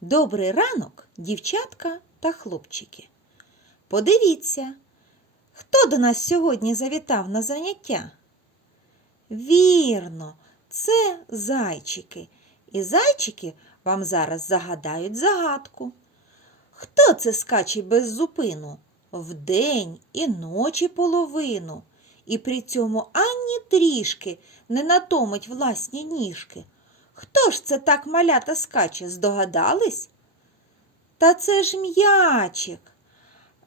Добрий ранок, дівчатка та хлопчики. Подивіться, хто до нас сьогодні завітав на заняття? Вірно, це зайчики. І зайчики вам зараз загадають загадку. Хто це скаче без зупину? Вдень і ночі половину, і при цьому ані трішки не натомить власні ніжки. Хто ж це так малята скаче, здогадались? Та це ж м'ячик.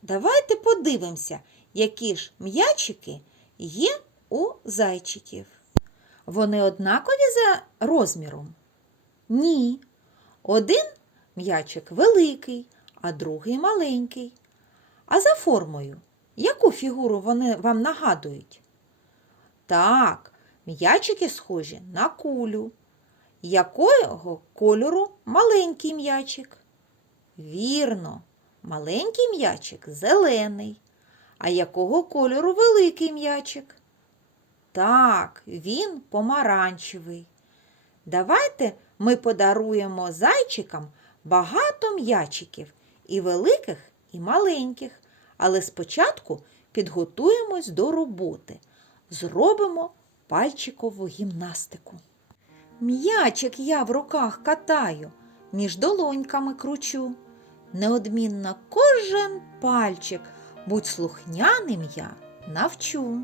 Давайте подивимося, які ж м'ячики є у зайчиків. Вони однакові за розміром? Ні. Один м'ячик великий, а другий маленький. А за формою, яку фігуру вони вам нагадують? Так, м'ячики схожі на кулю. Якого кольору маленький м'ячик? Вірно, маленький м'ячик зелений. А якого кольору великий м'ячик? Так, він помаранчевий. Давайте ми подаруємо зайчикам багато м'ячиків і великих, і маленьких. Але спочатку підготуємось до роботи. Зробимо пальчикову гімнастику. М'ячик я в руках катаю, між долоньками кручу. Неодмінно кожен пальчик, будь слухняним я навчу.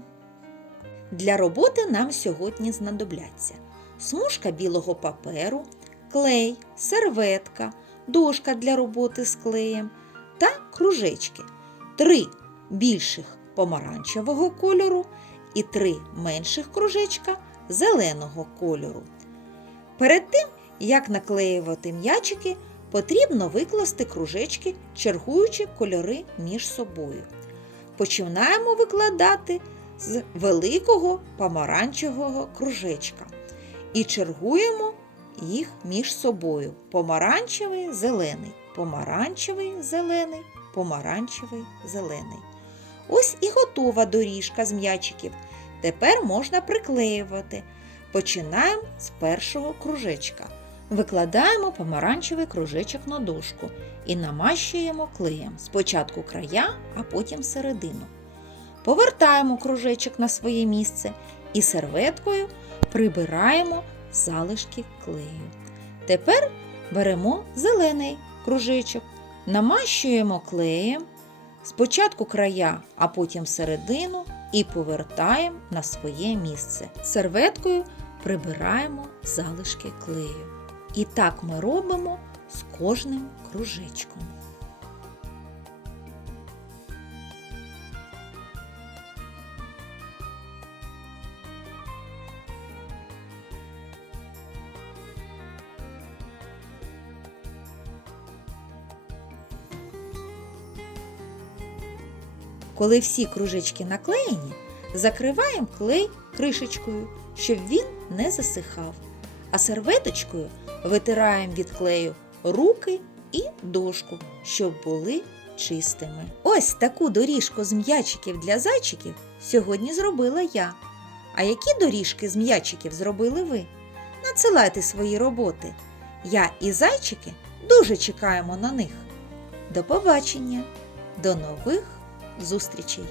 Для роботи нам сьогодні знадобляться смужка білого паперу, клей, серветка, дошка для роботи з клеєм та кружечки. Три більших помаранчевого кольору і три менших кружечка зеленого кольору. Перед тим, як наклеювати м'ячики, потрібно викласти кружечки, чергуючи кольори між собою. Починаємо викладати з великого помаранчевого кружечка і чергуємо їх між собою. Помаранчевий, зелений, помаранчевий, зелений, помаранчевий, зелений. Ось і готова доріжка з м'ячиків. Тепер можна приклеювати. Починаємо з першого кружечка. Викладаємо помаранчевий кружечок на дошку і намащуємо клеєм спочатку края, а потім середину. Повертаємо кружечок на своє місце і серветкою прибираємо залишки клею. Тепер беремо зелений кружечок, намащуємо клеєм спочатку края, а потім середину і повертаємо на своє місце. Серветкою прибираємо залишки клею. І так ми робимо з кожним кружечком. Коли всі кружечки наклеєні, закриваємо клей кришечкою, щоб він не засихав. А серветочкою витираємо від клею руки і дошку, щоб були чистими. Ось таку доріжку з м'ячиків для зайчиків сьогодні зробила я. А які доріжки з м'ячиків зробили ви? Надсилайте свої роботи. Я і зайчики дуже чекаємо на них. До побачення! До нових зустрічей!